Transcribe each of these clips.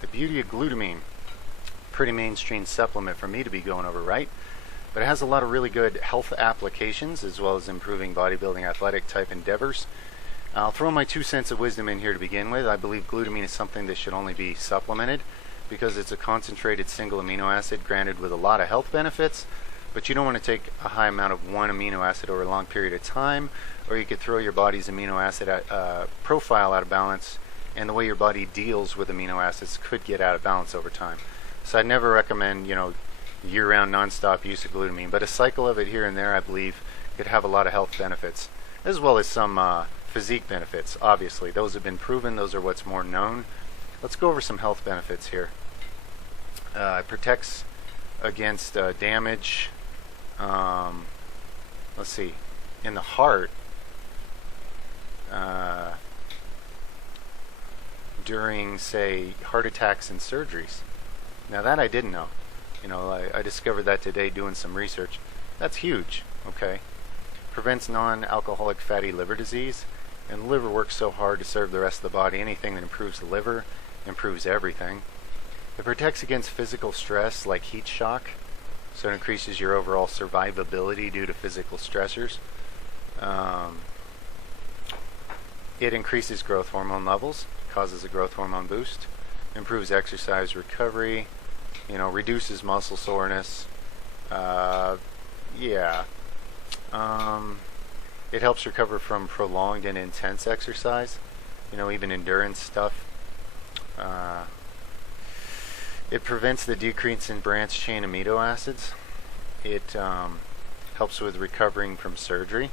The beauty of glutamine, pretty mainstream supplement for me to be going over, right? But it has a lot of really good health applications as well as improving bodybuilding athletic type endeavors. I'll throw my 2 cents of wisdom in here to begin with. I believe glutamine is something that should only be supplemented because it's a concentrated single amino acid, granted with a lot of health benefits, but you don't want to take a high amount of one amino acid over a long period of time, or you could throw your body's amino acid profile out of balance, and the way your body deals with amino acids could get out of balance over time. So I'd never recommend, year-round non-stop use of glutamine, but a cycle of it here and there, I believe, could have a lot of health benefits, as well as some physique benefits. Obviously, those have been proven. Those are what's more known. Let's go over some health benefits here. It protects against damage. Let's see, in the heart during, say, heart attacks and surgeries. Now that I didn't know. I discovered that today doing some research. That's huge. Okay. Prevents non-alcoholic fatty liver disease. And the liver works so hard to serve the rest of the body. Anything that improves the liver improves everything. It protects against physical stress like heat shock. So it increases your overall survivability due to physical stressors. It increases growth hormone levels. Causes a growth hormone boost. Improves exercise recovery. Reduces muscle soreness. It helps recover from prolonged and intense exercise, even endurance stuff. It prevents the decrease in branched chain amino acids. It helps with recovering from surgery.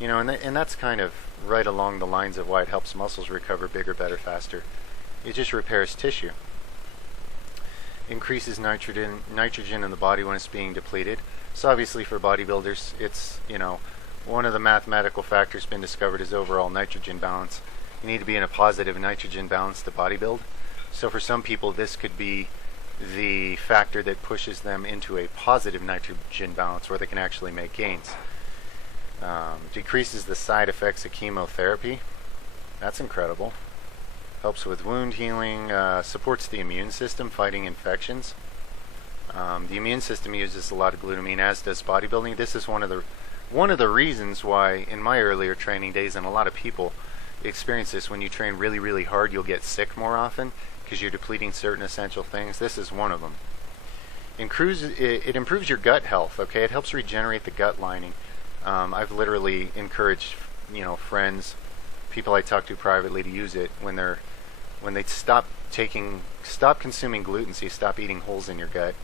And that's kind of right along the lines of why it helps muscles recover bigger, better, faster. It just repairs tissue. Increases nitrogen in the body when it's being depleted. So obviously for bodybuilders, it's, one of the mathematical factors been discovered is overall nitrogen balance. You need to be in a positive nitrogen balance to bodybuild. So for some people, this could be the factor that pushes them into a positive nitrogen balance where they can actually make gains. Decreases the side effects of chemotherapy. That's incredible. Helps with wound healing. Supports the immune system fighting infections. The immune system uses a lot of glutamine, as does bodybuilding. This is one of the reasons why in my earlier training days, and a lot of people experience this, when you train really, really hard, you'll get sick more often because you're depleting certain essential things. This is one of them. It improves your gut health. Okay, it helps regenerate the gut lining. I've literally encouraged, friends, people I talk to privately to use it when they stop consuming gluten, so you stop eating holes in your gut,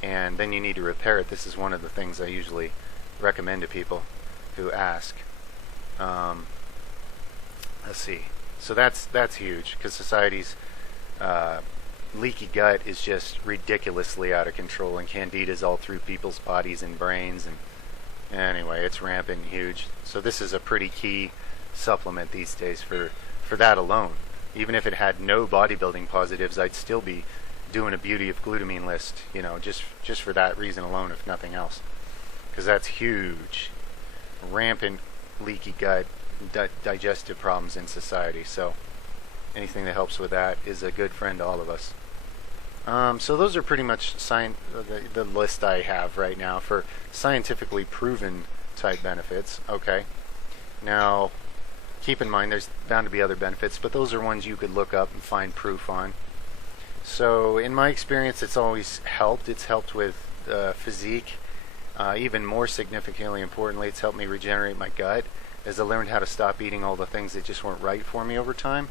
and then you need to repair it. This is one of the things I usually recommend to people who ask. Let's see. So that's huge because society's leaky gut is just ridiculously out of control, and candida's all through people's bodies and brains, and anyway, it's rampant and huge. So this is a pretty key supplement these days for that alone. Even if it had no bodybuilding positives, I'd still be doing a beauty of glutamine list, just for that reason alone, if nothing else. Because that's huge. Rampant leaky gut, digestive problems in society. So anything that helps with that is a good friend to all of us. So those are pretty much the list I have right now for scientifically proven type benefits. Okay. Now, keep in mind there's bound to be other benefits, but those are ones you could look up and find proof on. So in my experience, it's always helped. It's helped with physique. Even more significantly, importantly, it's helped me regenerate my gut as I learned how to stop eating all the things that just weren't right for me over time.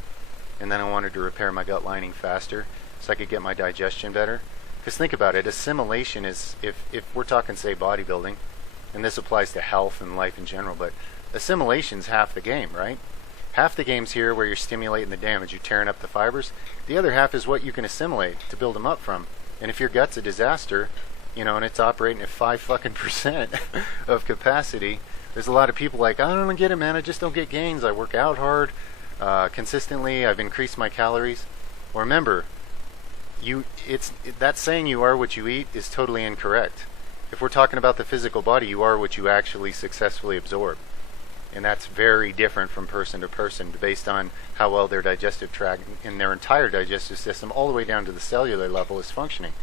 And then I wanted to repair my gut lining faster so I could get my digestion better. Because think about it, assimilation is, if we're talking, say, bodybuilding, and this applies to health and life in general, but assimilation's half the game, right? Half the game's here where you're stimulating the damage, you're tearing up the fibers. The other half is what you can assimilate to build them up from. And if your gut's a disaster, and it's operating at 5% of capacity, there's a lot of people like, I don't get it, man, I just don't get gains. I work out hard, consistently, I've increased my calories. Well, remember, that saying you are what you eat is totally incorrect. If we're talking about the physical body, you are what you actually successfully absorb. And that's very different from person to person based on how well their digestive tract and their entire digestive system, all the way down to the cellular level, is functioning.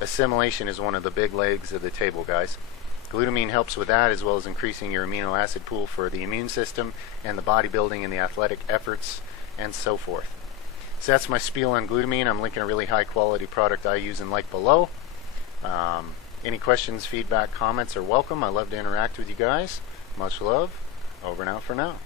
Assimilation is one of the big legs of the table, guys. Glutamine helps with that, as well as increasing your amino acid pool for the immune system and the bodybuilding and the athletic efforts and so forth. So that's my spiel on glutamine. I'm linking a really high quality product I use and like below. Any questions, feedback, comments are welcome. I love to interact with you guys. Much love. Over and out for now.